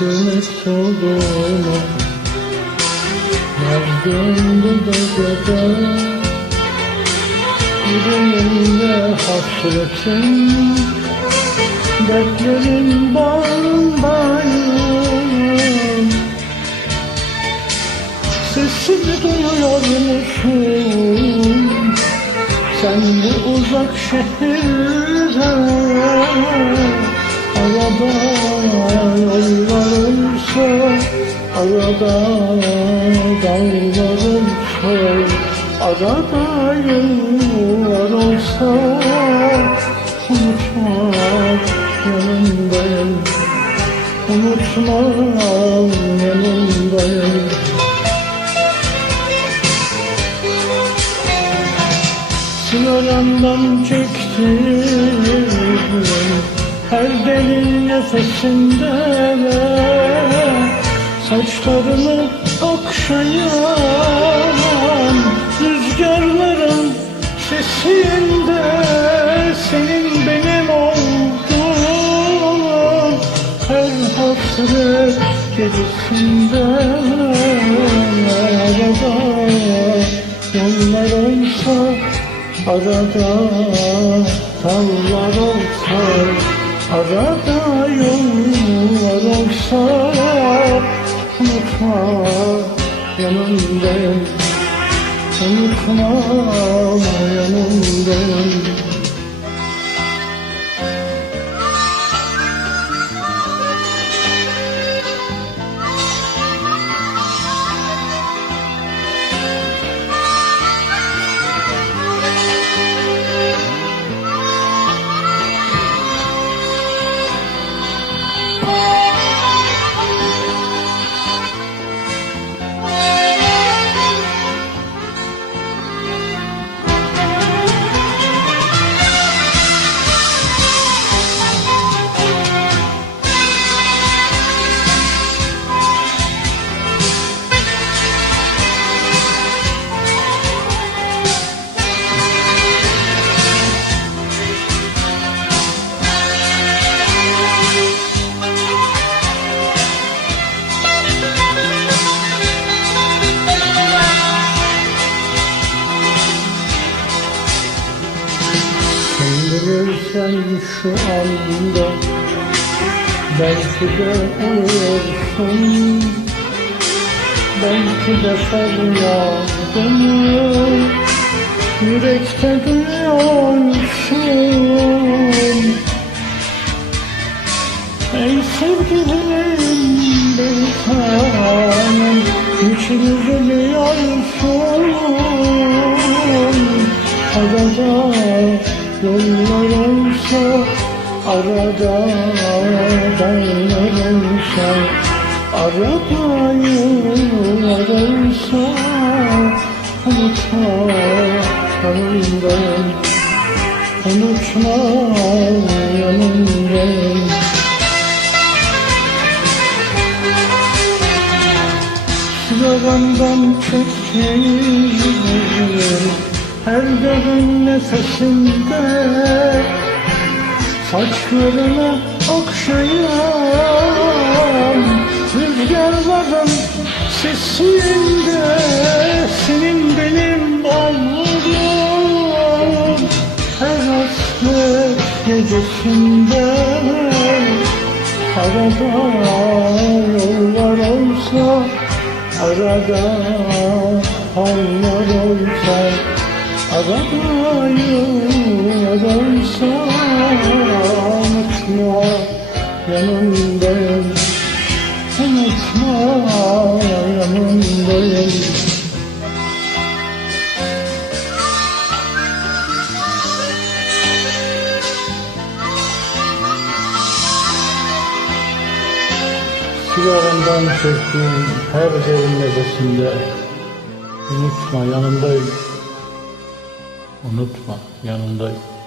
şu mektubunu Yazdığım bu gecede Yüreğimde hasretin Dertlerin bağrındayım Sesimi duyuyor musun? Sen bu uzak şehirde Arada yollarımsa Arada dağlarımsa Arada yollar olsa Unutma yanındayım Unutma yanındayım Sigaramdan çektim Her derin nefesinde Saçlarını okşayan Rüzgarların sesinde Senin benim olduğun Her hasret gecesinde Arada yollar olsa Arada dallar olsa Arada yollar olsa Unutma yanındayım Unutma Bilirsen şu anda Belki de uyuyorsun Belki de feryadımı Yürekte duyuyorsun Ey sevgilim bir tanem Niçin üzülüyorsun Arada yollar olsa Arada dağlar olsa Arada yollar olsa Unutma yanındayım Unutma yanındayım Sigaramdan çektiğim her derin nefesinde Saçlarını okşayan Rüzgarların sesinde Senin benim olduğum Her hasret gecesinde. Arada yollar olsa Arada hallar olsa Olsa Unutma yanındayım Unutma yanındayım Sigaramdan çektiğim her derin nefesinde. Unutma yanındayım Unutma yanındayım